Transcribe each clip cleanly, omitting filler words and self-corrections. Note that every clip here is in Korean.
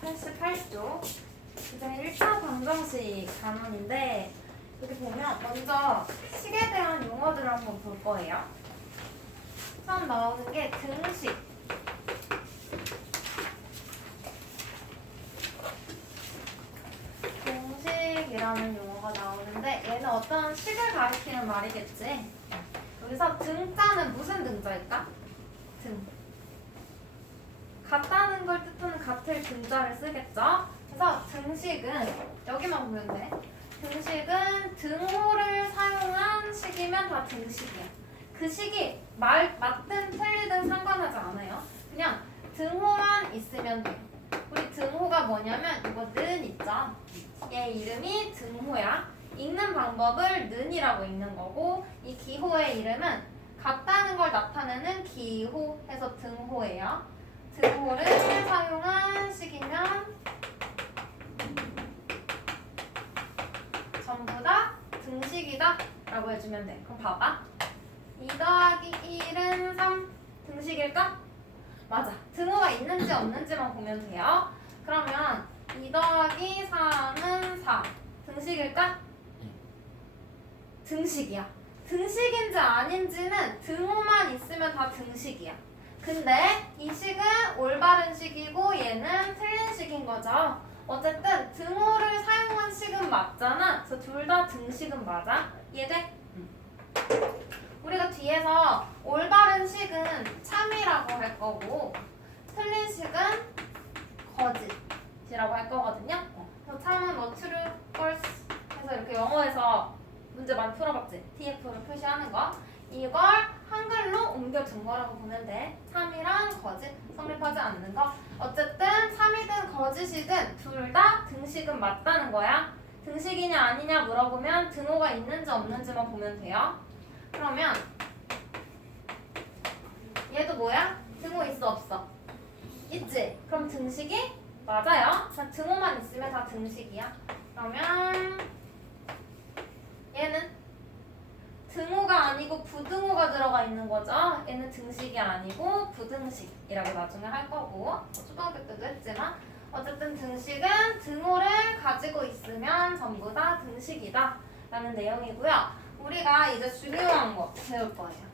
88쪽 이제 1차 방정식 단원인데 여기 보면 먼저 식에 대한 용어들을 한번 볼 거예요. 처음 나오는 게 등식. 등식이라는 용어가 나오는데 얘는 어떤 식을 가리키는 말이겠지. 여기서 등자는 무슨 등자일까? 등. 같다는 걸 뜻하는 같을 등자를 쓰겠죠. 그래서 등식은 여기만 보면 돼. 등식은 등호를 사용한 식이면 다 등식이야. 그 식이 맞든 틀리든 상관하지 않아요. 그냥 등호만 있으면 돼. 우리 등호가 뭐냐면 이거 는 있죠. 얘 이름이 등호야. 읽는 방법을 는이라고 읽는 거고 이 기호의 이름은 같다는 걸 나타내는 기호 해서 등호예요. 등호를 사용한 식이면 전부 다 등식이다 라고 해주면 돼. 그럼 봐봐. 2 더하기 1은 3 등식일까? 맞아. 등호가 있는지 없는지만 보면 돼요. 그러면 2 더하기 3은 4 등식일까? 등식이야. 등식인지 아닌지는 등호만 있으면 다 등식이야. 근데 이 식은 올바른 식이고 얘는 틀린 식인 거죠. 어쨌든 등호를 사용한 식은 맞잖아. 그래서 둘 다 등식은 맞아. 이해돼? 우리가 뒤에서 올바른 식은 참이라고 할 거고 틀린 식은 거짓이라고 할 거거든요. 그래서 참은 뭐 true, false 해서 이렇게 영어에서 문제 많이 풀어봤지? TF로 표시하는 거. 이걸 한글로 옮겨준 거라고 보면 돼. 참이랑 거짓 성립하지 않는 거. 어쨌든 참이든 거짓이든 둘 다 등식은 맞다는 거야. 등식이냐 아니냐 물어보면 등호가 있는지 없는지만 보면 돼요. 그러면 얘도 뭐야? 등호 있어 없어? 있지? 그럼 등식이 맞아요. 등호만 있으면 다 등식이야. 그러면 얘는 등호가 아니고 부등호가 들어가 있는 거죠. 얘는 등식이 아니고 부등식이라고 나중에 할 거고 초등학교 때도 했지만 어쨌든 등식은 등호를 가지고 있으면 전부 다 등식이다 라는 내용이고요. 우리가 이제 중요한 거 배울 거예요.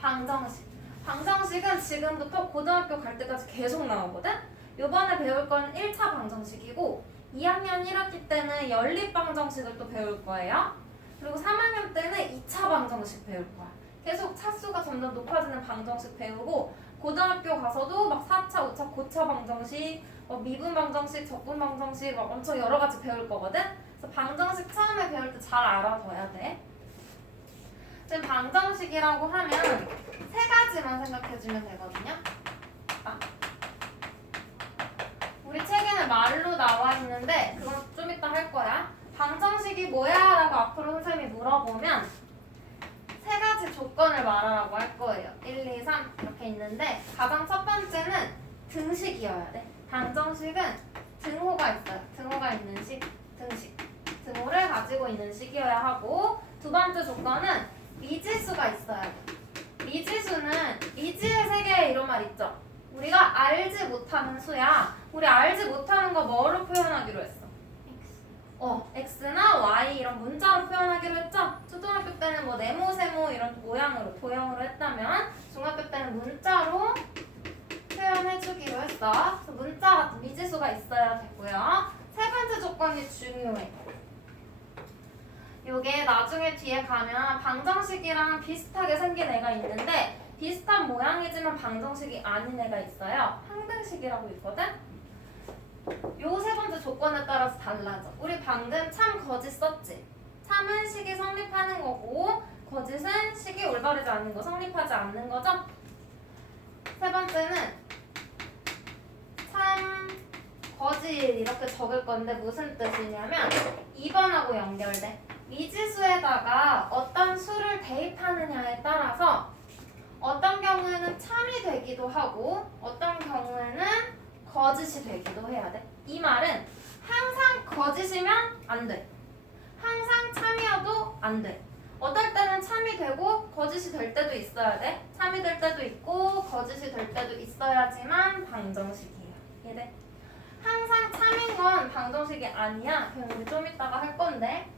방정식. 방정식은 지금부터 고등학교 갈 때까지 계속 나오거든. 요번에 배울 건 1차 방정식이고 2학년 1학기 때는 연립방정식을 또 배울 거예요. 그리고 3학년 때는 2차 방정식 배울 거야. 계속 차수가 점점 높아지는 방정식 배우고 고등학교 가서도 막 4차, 5차, 고차 방정식, 미분 방정식, 적분 방정식 막 엄청 여러 가지 배울 거거든. 그래서 방정식 처음에 배울 때 잘 알아둬야 돼. 지금 방정식이라고 하면 세 가지만 생각해주면 되거든요. 우리 책에는 말로 나와 있는데 그건 좀 이따 할 거야. 방정식이 뭐야? 라고 앞으로 선생님이 물어보면 세 가지 조건을 말하라고 할 거예요. 1, 2, 3 이렇게 있는데 가장 첫 번째는 등식이어야 돼. 방정식은 등호가 있어요. 등호가 있는 식, 등식. 등호를 가지고 있는 식이어야 하고 두 번째 조건은 미지수가 있어야 돼. 미지수는 미지의 세계에 이런 말 있죠? 우리가 알지 못하는 수야. 우리 알지 못하는 거 뭐로 표현하기로 했어? x나 y 이런 문자로 표현하기로 했죠? 초등학교 때는 뭐 네모, 세모 이런 모양으로, 도형으로 했다면 중학교 때는 문자로 표현해주기로 했어. 그래서 문자 같은 미지수가 있어야 되고요. 세 번째 조건이 중요해. 요게 나중에 뒤에 가면 방정식이랑 비슷하게 생긴 애가 있는데 비슷한 모양이지만 방정식이 아닌 애가 있어요. 항등식이라고 있거든? 요 세 번째 조건에 따라서 달라져. 우리 방금 참 거짓 썼지? 참은 식이 성립하는 거고 거짓은 식이 올바르지 않는 거, 성립하지 않는 거죠? 세 번째는 참, 거짓 이렇게 적을 건데 무슨 뜻이냐면 2번하고 연결돼. 미지수에다가 어떤 수를 대입하느냐에 따라서 어떤 경우에는 참이 되기도 하고 어떤 경우에는 거짓이 되기도 해야 돼. 이 말은 항상 거짓이면 안 돼. 항상 참이어도 안 돼. 어떨 때는 참이 되고 거짓이 될 때도 있어야 돼. 참이 될 때도 있고 거짓이 될 때도 있어야지만 방정식이에요. 이해돼? 항상 방정식이 아니야. 그냥 우리 좀 이따가 할 건데.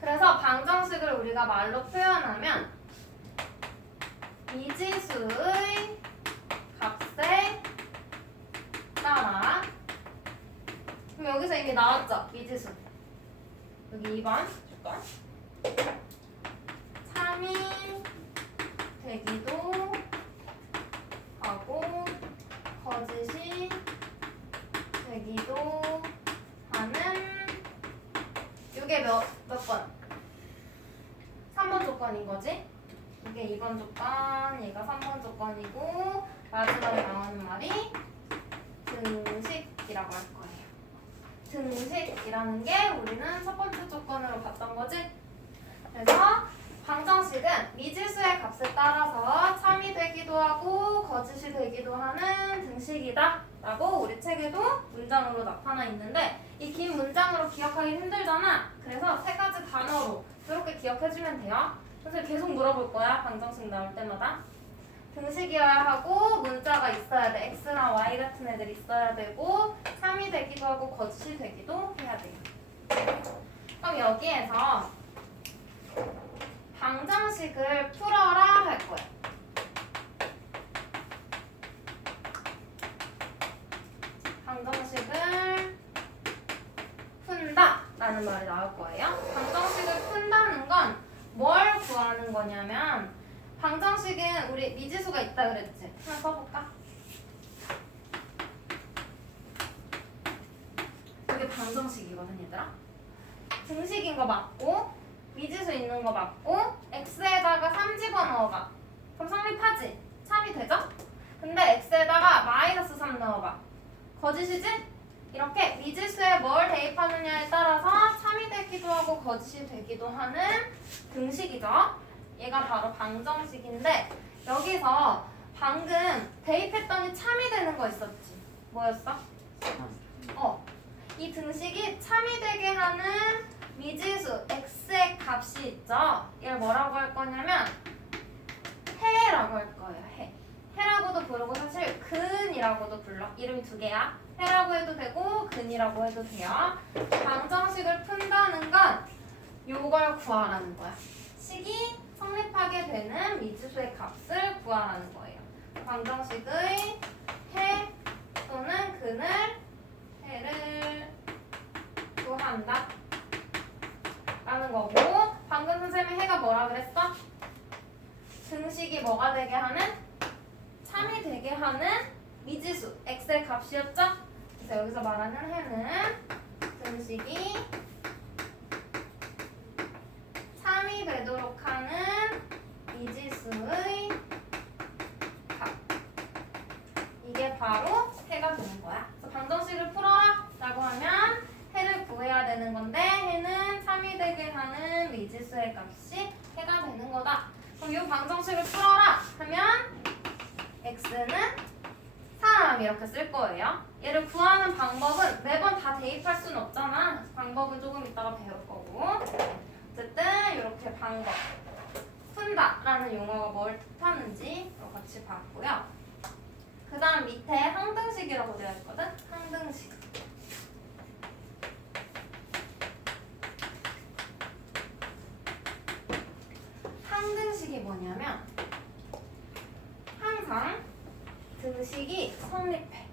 그래서 방정식을 우리가 말로 표현하면 미지수의 값에 따라, 그럼 여기서 이미 나왔죠? 미지수. 여기 2번 줄까? 3이 되기도 하고 거짓이 되기도 하는, 이게 몇 번? 3번 조건인 거지? 이게 2번 조건, 얘가 3번 조건이고 마지막에 나오는 말이 등식이라고 할 거예요. 등식이라는 게 우리는 첫 번째 조건으로 봤던 거지? 그래서 방정식은 미지수의 값에 따라서 참이 되기도 하고 거짓이 되기도 하는 등식이다 라고 우리 책에도 문장으로 나타나 있는데, 이 긴 문장으로 기억하기 힘들잖아. 그래서 세 가지 단어로 이렇게 기억해주면 돼요. 선생님 계속 물어볼 거야, 방정식 나올 때마다. 등식이어야 하고 문자가 있어야 돼. x나 y 같은 애들이 있어야 되고 참이 되기도 하고 거짓이 되기도 해야 돼요. 그럼 여기에서 방정식을 풀어라 할 거야. 방정식을 푼다 라는 말이 나올 거예요. 방정식을 푼다는 건 뭘 구하는 거냐면, 방정식은 우리 미지수가 있다 그랬지? 하나 써볼까? 이게 방정식이거든 얘들아. 등식인 거 맞고 미지수 있는 거 맞고 x에다가 3 집어넣어봐. 그럼 성립하지? 참이 되죠? 근데 x에다가 마이너스 3 넣어봐. 거짓이지? 이렇게 미지수에 뭘 대입하느냐에 따라서 참이 되기도 하고 거짓이 되기도 하는 등식이죠. 얘가 바로 방정식인데, 여기서 방금 대입했더니 참이 되는 거 있었지? 뭐였어? 이 등식이 참이 되게 하는 미지수 x의 값이 있죠? 얘를 뭐라고 할 거냐면 해라고 할 거예요. 해라고도 부르고 사실 근이라고도 불러. 이름이 두 개야. 해라고 해도 되고 근이라고 해도 돼요. 방정식을 푼다는 건 요걸 구하라는 거야. 식이 성립하게 되는 미지수의 값을 구하라는 거예요. 방정식의 해 또는 근을 해를 구한다 라는 거고, 방금 선생님이 해가 뭐라 그랬어? 등식이 뭐가 되게 하는? 참이 되게 하는 미지수 x의 값이었죠? 그래서 여기서 말하는 해는 등식이 참이 되도록 하는 미지수의 값, 이게 바로 해가 되는 거야. 그래서 방정식을 풀어라 라고 하면 해를 구해야 되는 건데, 해는 참이 되게 하는 미지수의 값이 해가 되는 거다. 그럼 이 방정식을 풀어라 하면 x는 3 이렇게 쓸 거예요. 얘를 구하는 방법은 매번 다 대입할 수는 없잖아. 방법은 조금 이따가 배울 거고, 어쨌든 이렇게 방법 푼다 라는 용어가 뭘 뜻하는지 같이 봤고요. 그 다음 밑에 항등식이라고 되어 있거든. 항등식. 항등식이 뭐냐면 항상 등식이 성립해.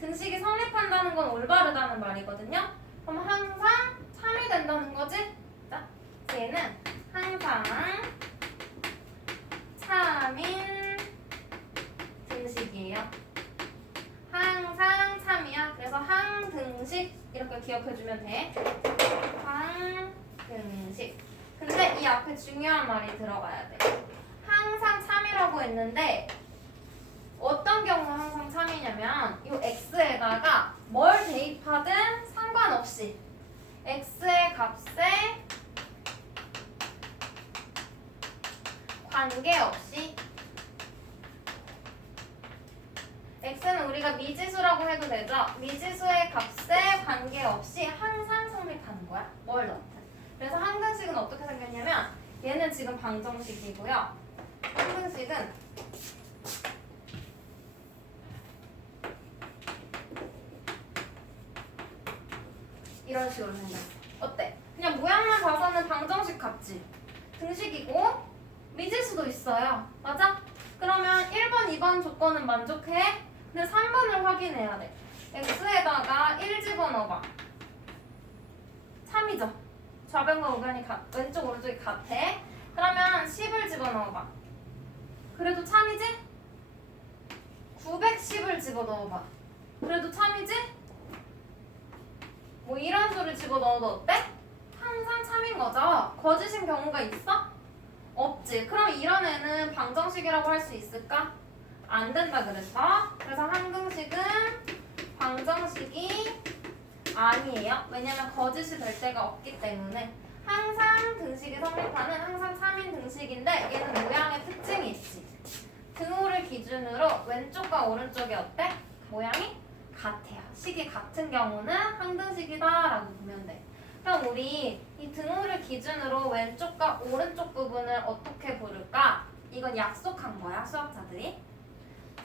등식이 성립한다는 건 올바르다는 말이거든요. 그럼 항상 참이 된다는 거지? 자, 얘는 항상 참인 등식이에요. 항상 참이야. 그래서 항등식 이렇게 기억해주면 돼. 항등식. 근데 이 앞에 중요한 말이 들어가야 돼. 항상 참이라고 했는데 어떤 경우 항상 참이냐면 이 x에다가 뭘 대입하든 상관없이 x의 값에 관계없이, x는 우리가 미지수라고 해도 되죠. 미지수의 값에 관계없이 항상 성립하는 거야. 뭘 넣든. 그래서 항등식은 어떻게 생겼냐면 얘는 지금 방정식이고요. 항등식은 이런 식으로 생겼어. 어때? 그냥 모양만 봐서는 방정식 같지? 등식이고 미질 수도 있어요. 맞아? 그러면 1번, 2번 조건은 만족해? 근데 3번을 확인해야 돼. x에다가 1 집어넣어봐. 3이죠? 좌변과 우변이 왼쪽 오른쪽이 같아. 그러면 10을 집어넣어봐. 그래도 참이지? 910을 집어넣어봐. 그래도 참이지? 뭐 이런 수를 집어넣어도 어때? 항상 참인 거죠? 거짓인 경우가 있어? 없지. 그럼 이런 애는 방정식이라고 할 수 있을까? 안 된다 그랬어. 그래서 항등식은 방정식이 아니에요. 왜냐면 거짓이 될 때가 없기 때문에. 항상 등식이 성립하는 항상 3인 등식인데 얘는 모양의 특징이 있지. 등호를 기준으로 왼쪽과 오른쪽이 어때? 모양이 같아요. 식이 같은 경우는 항등식이다 라고 보면 돼. 그럼 우리 이 등호를 기준으로 왼쪽과 오른쪽 부분을 어떻게 부를까? 이건 약속한 거야, 수학자들이.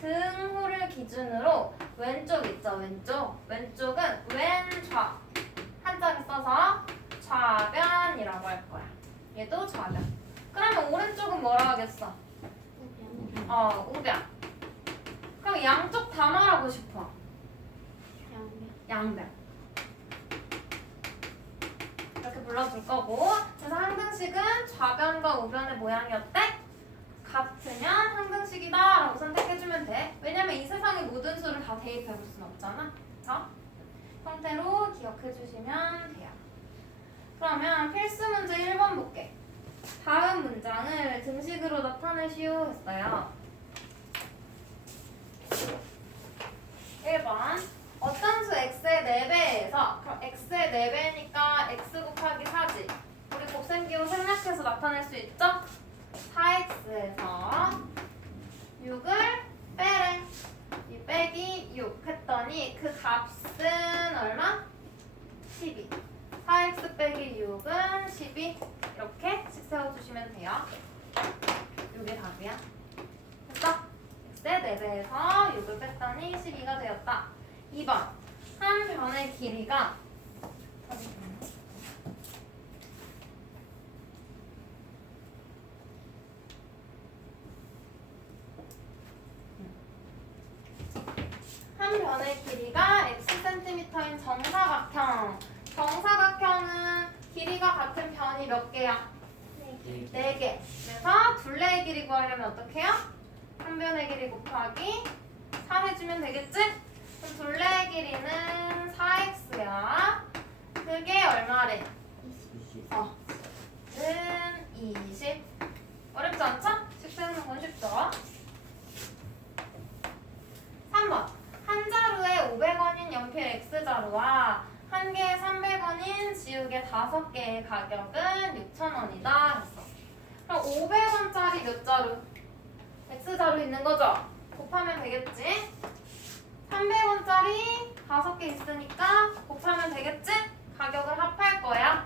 등호를 기준으로 왼쪽 있죠, 왼쪽. 왼쪽은 왼좌. 한자를 써서 좌변이라고 할 거야. 얘도 좌변. 그러면 오른쪽은 뭐라 하겠어? 우변. 그럼 양쪽 다 말하고 싶어. 양변. 이렇게 불러줄 거고. 그래서 항등식은 좌변과 우변의 모양이 어때? 같으면 항등식이다 라고 선택해주면 돼. 왜냐면 이 세상의 모든 수를 다 대입해볼 수는 없잖아. 그쵸? 형태로 기억해주시면 돼요. 그러면 필수 문제 1번 볼게. 다음 문장을 등식으로 나타내시오 했어요. 1번 어떤 수 x의 4배에서 그럼 x의 4배니까 x 곱하기 4지. 우리 곱셈기호 생략해서 나타낼 수 있죠? 4x에서 6을 빼래. 이 빼기 6 했더니 그 값은 얼마? 12. 4x 빼기 6은 12. 이렇게 식 세워주시면 돼요. 이게 답이야. 됐어? x의 4배에서 6을 뺐더니 12가 되었다. 2번 한 변의 길이가 한 변의 길이가 xcm인 정사각형. 정사각형은 길이가 같은 변이 몇 개야? 4개. 그래서 둘레의 길이 구하려면 어떻게 해요? 한 변의 길이 곱하기 4 해주면 되겠지? 그럼 둘레의 길이는 4x야. 그게 얼마래? 20. 어렵지 않죠? 식 세우는 건 쉽죠? 3번 한 자루에 500원인 연필 X자루와 한 개에 300원인 지우개 5개의 가격은 6,000원이다 했어. 그럼 500원짜리 몇 자루? X자루 있는 거죠? 곱하면 되겠지? 300원짜리 5개 있으니까 곱하면 되겠지? 가격을 합할 거야.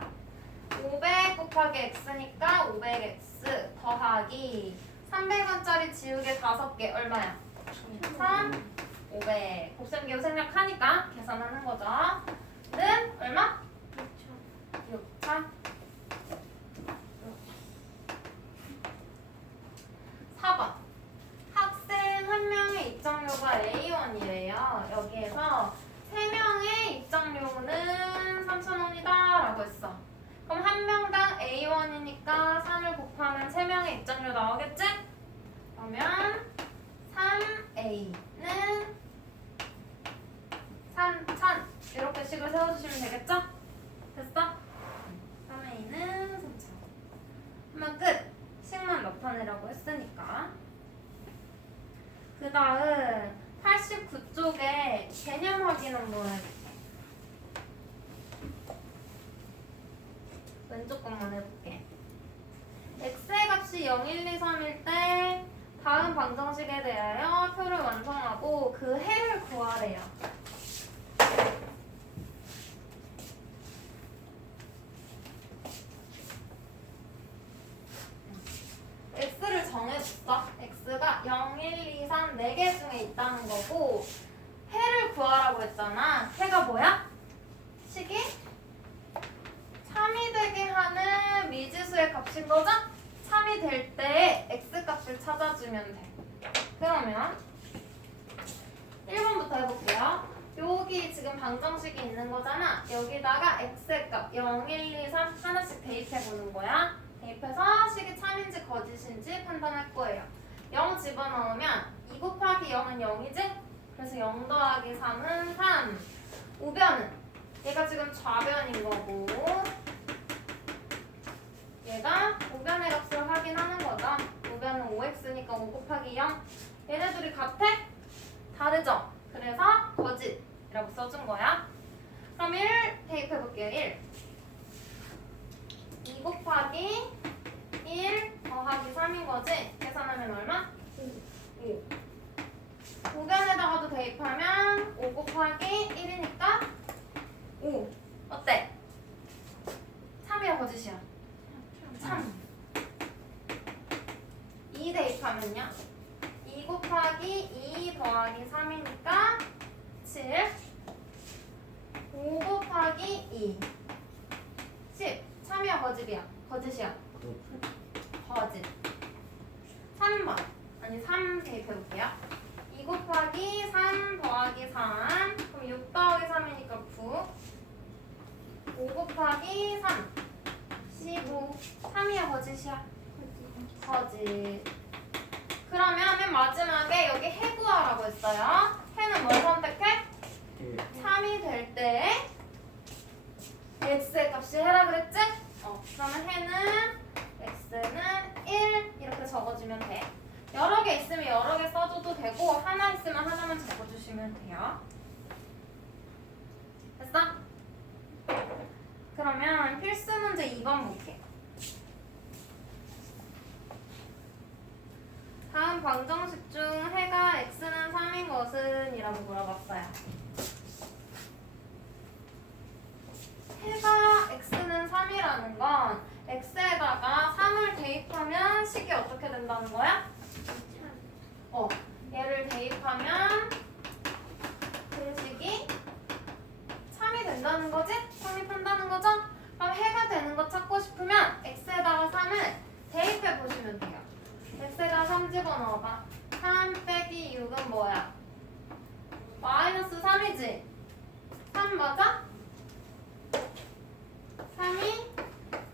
500 곱하기 X니까 500X 더하기 300원짜리 지우개 5개 얼마야? 3, 500. 곱셈기호 생략하니까 계산하는 거죠. 는 얼마? 6,000. 4번 학생 한 명의 입장료가 A1이래요. 여기에서 3명의 입장료는 3,000원이다 라고 했어. 그럼 한 명당 A1이니까 3을 곱하면 3명의 입장료 나오겠지? 그러면 3A는 3,000 이렇게 식을 세워주시면 되겠죠? 됐어? 3A는 3,000 하면 끝! 식만 나타내라고 했으니까. 그 다음 89쪽에 개념 확인 한번 해볼게. 왼쪽 것만 해볼게. x의 값이 0, 1, 2, 3일 때 다음 방정식에 대하여 표를 완성하고 그 해를 구하래요. x를 정해줬어. x가 0, 1, 2, 3, 4개 중에 있다는 거고 해를 구하라고 했잖아. 해가 뭐야? 식이 값인 거죠? 3이 될 때 x값을 찾아주면 돼. 그러면 1번부터 해볼게요. 여기 지금 방정식이 있는 거잖아. 여기다가 x값 0, 1, 2, 3 하나씩 대입해보는 거야. 대입해서 식이 참인지 거짓인지 판단할 거예요. 0 집어넣으면 2 곱하기 0은 0이지? 그래서 0 더하기 3은 3. 우변은 얘가 지금 좌변인 거고 얘가 우변의 값을 확인하는 거죠. 우변은 5x니까 5 곱하기 0. 얘네들이 같아? 다르죠? 그래서 거짓이라고 써준 거야. 그럼 1 대입해볼게요. 1. 2 곱하기 1 더하기 3인 거지? 계산하면 얼마? 5. 우변에다가도 대입하면 5 곱하기 1이니까 5. 어때? 3이야 거짓이야? 3. 2 대입하면요? 2 곱하기 2 더하기 3이니까 7. 5 곱하기 2 10. 3이야 거짓이야? 거짓이야? 거짓. 3번 아니 3 대입해볼게요. 2 곱하기 3 더하기 3 그럼 6 더하기 3이니까 9. 5 곱하기 3 15. 3이야 거짓이야? 거짓. 그러면 맨 마지막에 여기 해 구하라고 했어요. 해는 뭘 선택해? 3이 될 때 x의 값이 해라 그랬지? 그러면 해는 x는 1 이렇게 적어주면 돼. 여러 개 있으면 여러 개 써줘도 되고 하나 있으면 하나만 적어주시면 돼요. 됐어? 그러면 필수 문제 2번 볼게. 다음 방정식 중 해가 x는 3인 것은? 이라고 물어봤어요. 해가 x는 3이라는 건 x에다가 3을 대입하면 식이 어떻게 된다는 거야? 얘를 대입하면 공식이 3이 된다는 거지? 3이 판다는 거죠? 그럼 해가 되는 거 찾고 싶으면 x에다가 3을 대입해 보시면 돼요. x에다 3 집어넣어봐. 3 빼기 6은 뭐야? 마이너스 3이지? 3 맞아? 3이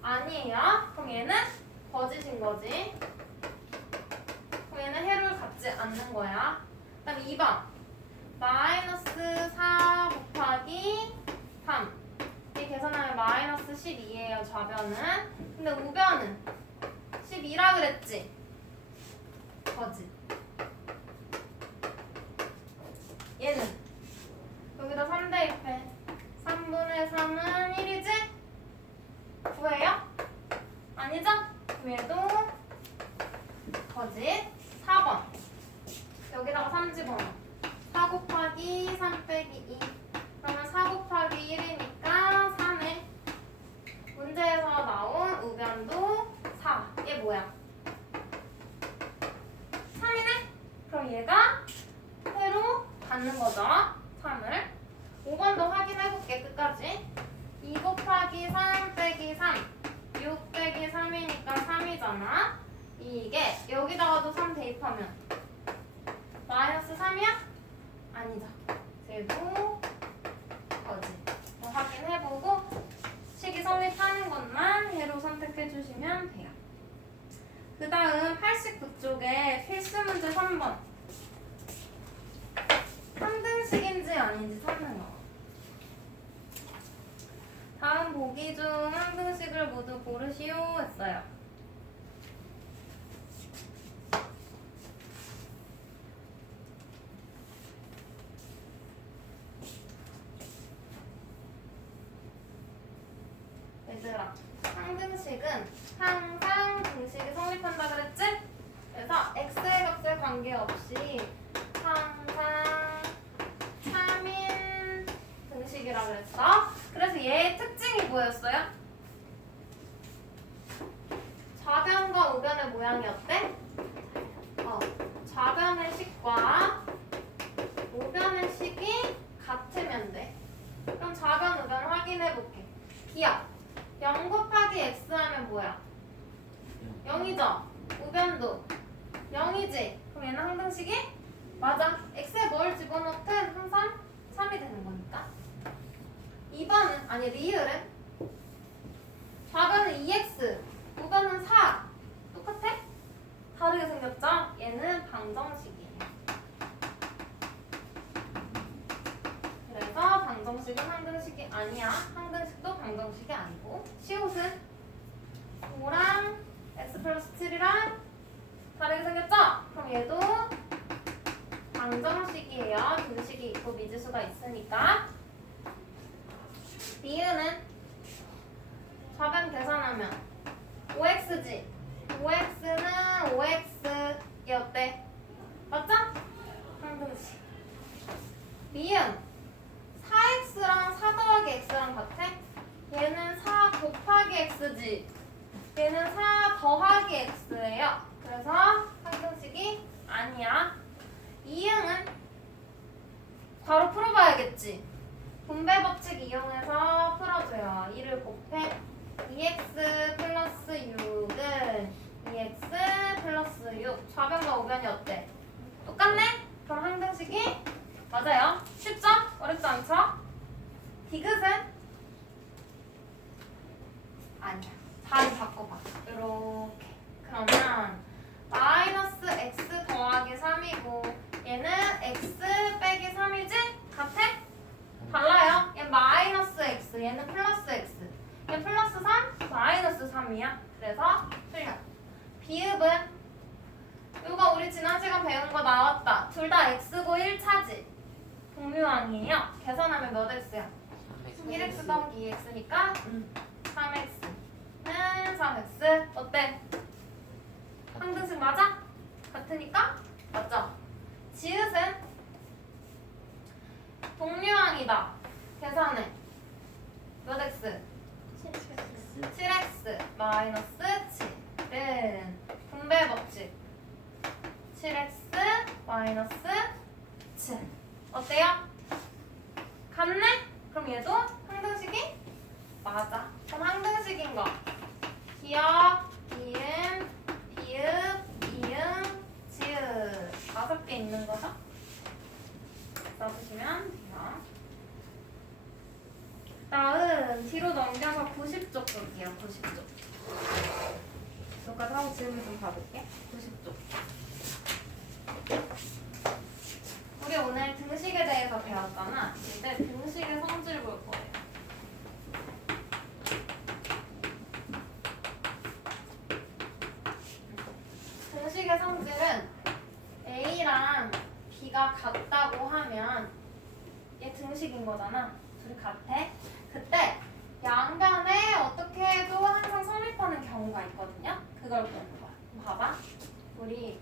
아니에요. 그럼 얘는 거짓인 거지. 그럼 얘는 해를 갖지 않는 거야. 그 다음 2번 마이너스 4 곱하기 3. 이 계산하면 마이너스 12예요. 좌변은. 근데 우변은 12라 그랬지? 거짓. 얘는 여기다 3 대입해. 3분의 3은 1이지? 구해요? 아니죠? 그럼 얘도 거짓. 4번 여기다가 3 집어넣어. 4 곱하기 3 빼기 2 그러면 4 곱하기 1이니까 3에 문제에서 나온 우변도 4. 얘 뭐야? 3이네? 그럼 얘가 회로 갖는 거죠. 3을. 5번도 확인해볼게. 끝까지. 2 곱하기 3 빼기 3 6 빼기 3이니까 3이잖아. 이게 여기다가도 3 대입하면 마이너스 3이야? 아니다. 쟤도 거짓. 확인해보고 식이 성립하는 것만 해로 선택해주시면 돼요. 그 다음 89쪽에 필수 문제 3번. 3등식인지 아닌지 찾는 거. 다음 보기 중 1등식을 모두 고르시오 했어요. 얘들아, 상등식은 항상 등식이 성립한다 그랬지? 그래서 x의 값에 관계없이 항상 3인 등식이라 그랬어. 그래서 얘의 특징이 뭐였어요? 좌변과 우변의 모양이 어때? 좌변의 식과 우변의 식이 같으면 돼. 그럼 좌변, 우변 확인해볼게. 기억. 0 곱하기 x 하면 뭐야? 0이죠? 우변도 0이지? 그럼 얘는 항등식이? 맞아. x에 뭘 집어넣든 항상 3이 되는 거니까. 2번은 아니 리을은 좌변은 2x, 우변은 4. 똑같아? 다르게 생겼죠? 얘는 방정식이에요. 그래서 방정식은 항등식이 아니야. 항등식도 방정식이 아니고. 시옷은 5랑 x 플러스 7이랑 다르게 생겼죠? 그럼 얘도 방정식이에요. 등식이 있고 미지수가 있으니까. 니은은 좌변 계산하면 5x지. 5x는 5x 이게 어때? 맞죠? 항등식. 니은 4x랑 4 더하기 x랑 같아? 얘는 4 곱하기 x지. 얘는 4 더하기 x예요. 그래서 항등식이 아니야. 이응은 바로 풀어봐야겠지. 분배 법칙 이용해서 풀어줘요. 2를 곱해 2x 플러스 6은 2x 플러스 6. 좌변과 우변이 어때? 똑같네? 그럼 항등식이 맞아요. 쉽죠? 어렵지 않죠? 디귿은 아니야. 자리 바꿔봐. 이렇게. 그러면 마이너스 x 더하기 3이고 얘는 x 빼기 3이지? 같아? 달라요. 얘 마이너스 x, 얘는 플러스 x. 얘 플러스 3, 마이너스 3이야. 그래서 틀려. 비읍은 이거 우리 지난 시간 배운 거 나왔다. 둘 다 x고 1차지. 동류항이에요. 계산하면 몇 x야? 1x 더하기 2x니까 3x는 3x. 어때? 항등식 맞아? 같으니까? 맞죠? 지읒은 동류항이다. 계산해. 몇 x? 7x 마이너스 7은 분배 법칙 7x 마이너스 7 어때요? 같네? 그럼 얘도 항등식이? 맞아. 그럼 항등식인 거 기억, 이음, 비읍, 이응, 지읒 5개 있는 거죠? 써주시면 돼요. 다음 뒤로 넘겨서 90쪽 볼게요. 90쪽. 여기까지 하고 질문 좀 봐볼게. 90쪽. 우리 오늘 등식에 대해서 배웠잖아. 이제 등식의 성질 볼 거예요. 등식의 성질은 A랑 B가 같다고 하면 얘 등식인 거잖아. 둘이 같아. 그때 양변에 어떻게 해도 항상 성립하는 경우가 있거든요. 그걸 보는 거야. 봐봐. 우리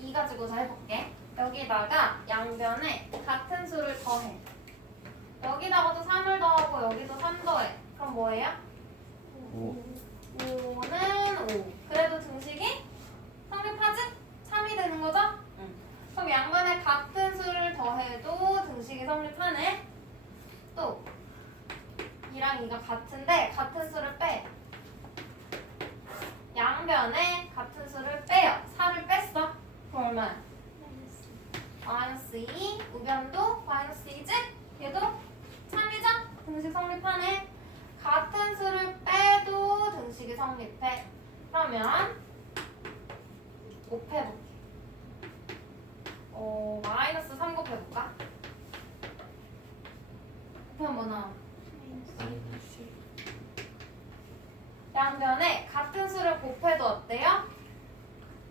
이 가지고서 해볼게. 여기다가 양변에 같은 수를 더해. 여기다가도 3을 더하고 여기도 3 더해. 그럼 뭐예요? 5는 5. 그래도 등식이 성립하지? 3이 되는 거죠? 그럼 양변에 같은 수를 더해도 등식이 성립하네. 또 2랑 2가 같은데 같은 수를 빼. 양변에 같은 수를 빼요. 4를 뺐어. 그럼 얼마야? 마이너스 2. 우변도 마이너스 2지? 얘도 3이죠? 등식 성립하네. 같은 수를 빼도 등식이 성립해. 그러면 곱해볼게. 마이너스 3 곱해볼까? 곱하면 뭐 나와? 양변에 같은 수를 곱해도 어때요?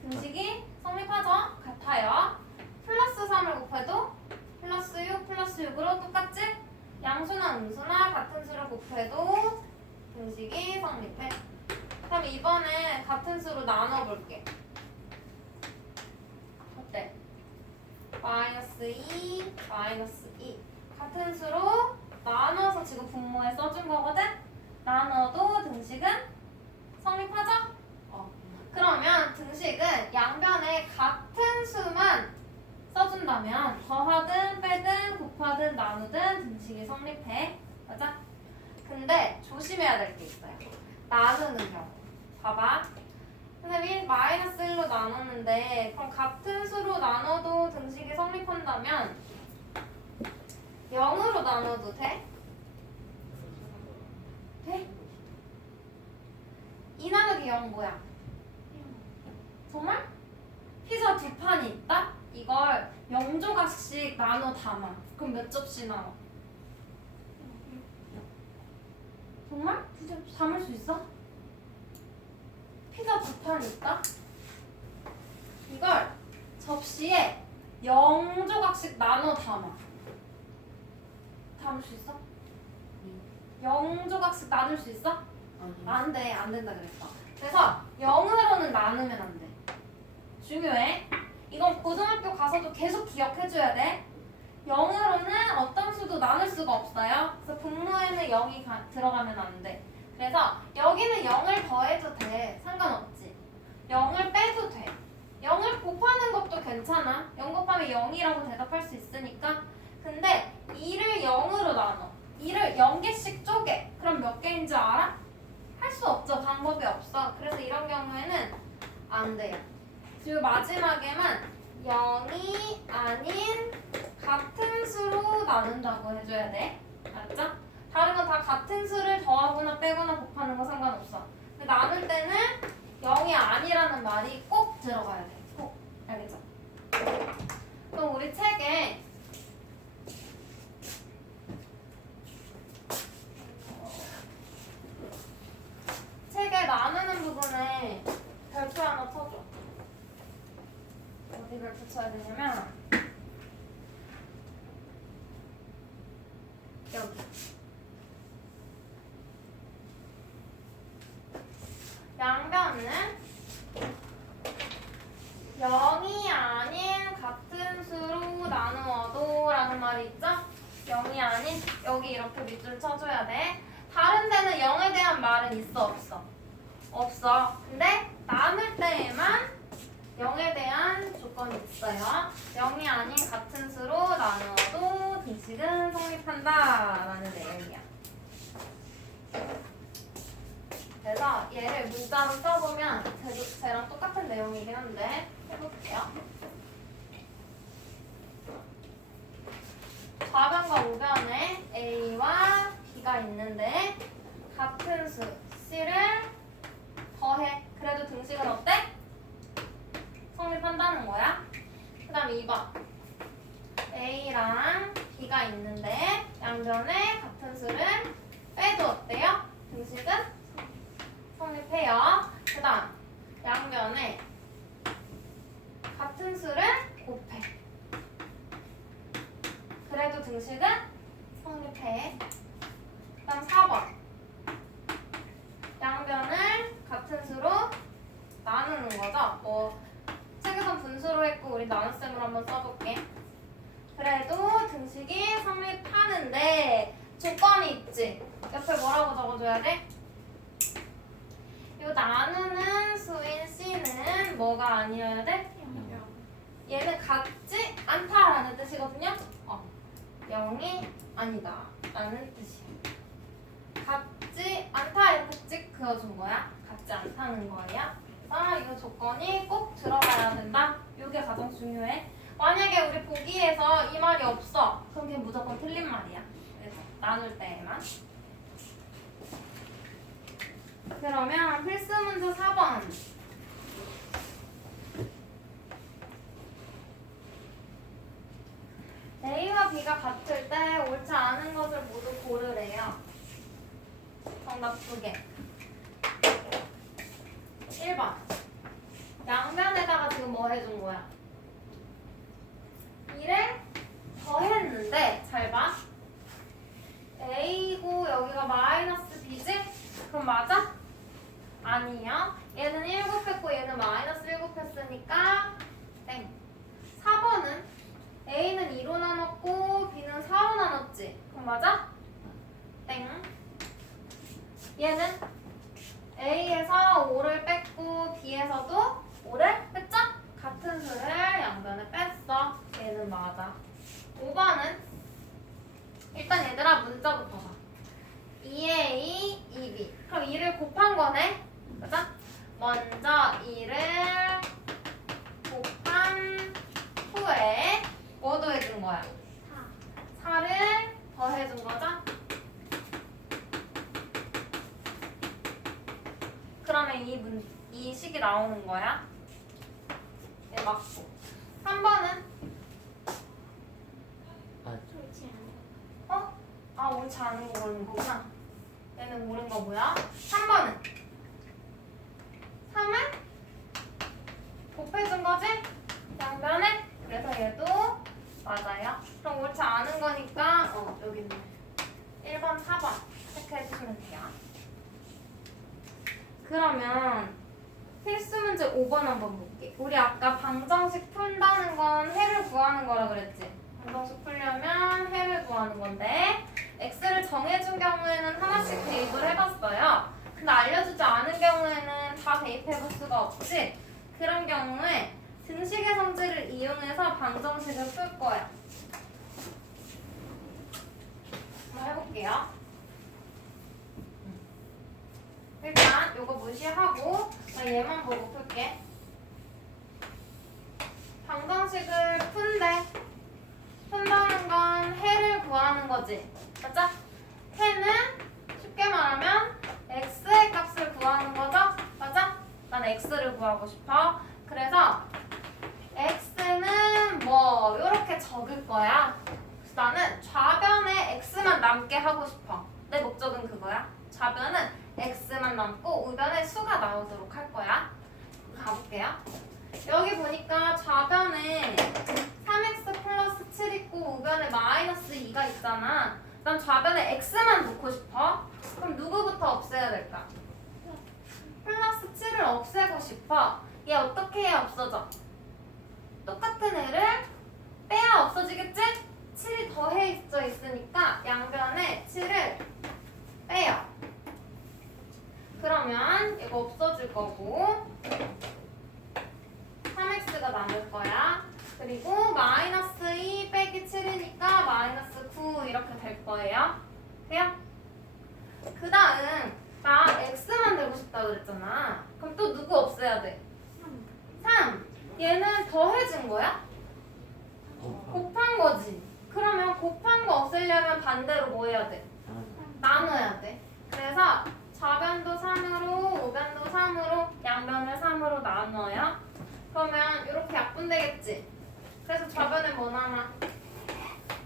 등식이 성립하죠? 같아요. 플러스 3을 곱해도 플러스 6, 플러스 6으로 똑같지? 양수나 음수나 같은 수를 곱해도 등식이 성립해. 그럼 이번에 같은 수로 나눠볼게. 어때? 마이너스 2, 마이너스 2 같은 수로 나눠서 지금 분모에 써준 거거든? 나눠도 등식은 성립하죠? 그러면 등식은 양변에 같은 수만 써준다면 더하든 빼든 곱하든 나누든 등식이 성립해. 맞아? 근데 조심해야 될 게 있어요. 나누는 경우. 봐봐. 선생님이 마이너스 1로 나눴는데 그럼 같은 수로 나눠도 등식이 성립한다면 0으로 나눠도 돼? 돼? 2 나누기 0 뭐야? 정말? 피자 두 판이 있다? 이걸 0조각씩 나눠 담아. 그럼 몇 접시 나와? 정말? 담을 수 있어? 피자 두 판이 있다? 이걸 접시에 0조각씩 나눠 담아. 담을 수 있어? 0조각씩 나눌 수 있어? 안 돼. 안 된다 그랬어. 그래서 0으로는 나누면 안 돼. 중요해. 이건 고등학교 가서도 계속 기억해줘야 돼. 0으로는 어떤 수도 나눌 수가 없어요. 그래서 분모에는 0이 들어가면 안 돼. 그래서 여기는 0을 더해도 돼. 상관없지. 0을 빼도 돼. 0을 곱하는 것도 괜찮아. 0 곱하면 0이라고 대답할 수 있으니까. 근데 2를 0으로 나눠. 2를 0개씩 쪼개. 그럼 몇 개인 줄 알아? 할 수 없죠. 방법이 없어. 그래서 이런 경우에는 안 돼요. 그리고 마지막에만 0이 아닌 같은 수로 나눈다고 해줘야 돼. 알았죠? 다른 건 다 같은 수를 더하거나 빼거나 곱하는 거 상관없어. 근데 나눌 때는 0이 아니라는 말이 꼭 들어가야 돼. 꼭. 알겠죠? 그럼 우리 책에 나누는 부분에 별표 하나 쳐줘. 어디 별표 쳐야 되냐면 여기. 양변은 0이 아닌 같은 수로 나누어도 라는 말이 있죠? 0이 아닌 여기 이렇게 밑줄 쳐줘야 돼. 다른 데는 0에 대한 말은 있어 없어? 없어. 근데 나눌 때에만 0에 대한 조건이 있어요. 0이 아닌 같은 수로 나누어도 등식은 성립한다 라는 내용이야. 그래서 얘를 문자로 써보면 쟤랑 똑같은 내용이긴 한데 해볼게요. 좌변과 우변에 A와 B가 있는데 같은 수 C를 더해. 그래도 등식은 어때? 성립한다는 거야. 그 다음 2번 A랑 B가 있는데 양변에 같은 수를 빼도 어때요? 등식은 성립해요. 그 다음 양변에 같은 수를 곱해. 그래도 등식은 성립해. 그 다음 4번 양변을 같은 수로 나누는 거죠. 뭐 책에선 분수로 했고 우리 나눗셈으로 한번 써볼게. 그래도 등식이 성립하는데 조건이 있지. 옆에 뭐라고 적어줘야 돼? 이 나누는 수인 C는 뭐가 아니어야 돼? 얘는 같지 않다라는 뜻이거든요. 0이 아니다 라는 뜻이야. 같지 않다 이렇게 찍 그어준 거야. 같지 않다는 거야. 그래서 이 조건이 꼭 들어가야 된다. 이게 가장 중요해. 만약에 우리 보기에서 이 말이 없어. 그럼 그게 무조건 틀린 말이야. 그래서 나눌 때에만. 그러면 필수 문제 4번. A와 B가 같을 때 옳지 않은 것을 모두 고르래요. 정답 2개. 1번. 양변에다가 지금 뭐 해준 거야? 1을 더했는데 잘 봐. A고 여기가 마이너스 B지? 그럼 맞아? 아니요. 얘는 1 곱했고 얘는 마이너스 1 곱했으니까 땡. 4번은 A는 2로 나눴고 B는 4로 나눴지? 그럼 맞아? 땡. 얘는 A에서 5를 뺐고 B에서도 5를 뺐죠? 같은 수를 양변에 뺐어. 얘는 맞아. 5번은 일단 얘들아 문자부터 봐. 2A, 2B. 그럼 2를 곱한 거네? 그죠? 먼저 2를 곱한 후에 뭐 더해준 거야? 4를 더해준 거죠? 그러면 이 식이 나오는 거야? 얘 맞고. 3번은? 어? 아, 옳지 않은 거 고르는 거구나. 얘는 옳은 거 뭐야? 3번은? 3을 곱해준 거지? 양변에? 그래서 얘도 맞아요. 그럼 옳지 않은 거니까 여기 있네. 1번, 4번 체크해 주시면 돼요. 그러면 필수 문제 5번 한번 볼게. 우리 아까 방정식 푼다는 건 해를 구하는 거라 그랬지? 방정식 풀려면 해를 구하는 건데 x를 정해준 경우에는 하나씩 대입을 해봤어요. 근데 알려주지 않은 경우에는 다 대입해볼 수가 없지. 그런 경우에 등식의 성질을 이용해서 방정식을 풀 거야. 한번 해볼게요. 일단 요거 무시하고 나 얘만 보고 풀게. 방정식을 푼다는 건 해를 구하는 거지. 맞아? 해는 쉽게 말하면 x의 값을 구하는 거죠? 맞아? 난 x를 구하고 싶어. 그래서 x는 뭐 이렇게 적을 거야. 그래서 나는 좌변에 x만 남게 하고 싶어. 내 목적은 그거야. 좌변은 x만 남고 우변에 수가 나오도록 할 거야. 가볼게요. 여기 보니까 좌변에 3x 플러스 7 있고 우변에 마이너스 2가 있잖아. 난 좌변에 x만 놓고 싶어. 그럼 누구부터 없애야 될까? 플러스 7을 없애고 싶어. 얘 어떻게 해야 없어져? 똑같은 애를 빼야 없어지겠지? 7이 더해져 있으니까 양변에 7을 빼요. 그러면 이거 없어질 거고 3x가 남을 거야. 그리고 마이너스 2 빼기 7이니까 마이너스 9 이렇게 될 거예요. 돼요? 그 다음 나 x 만들고 싶다 그랬잖아. 그럼 또 누구 없애야 돼? 3. 얘는 더해진 거야? 곱한 거지. 그러면 곱한 거 없애려면 반대로 뭐 해야 돼? 나눠야 돼. 그래서 좌변도 3으로 우변도 3으로 양변을 3으로 나눠요. 그러면 이렇게 약분되겠지? 그래서 좌변에 뭐 남아?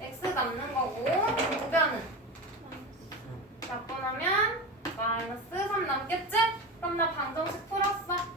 x 남는 거고 우변은 약분하면 마이너스 3 남겠지? 그럼 나 방정식 풀었어.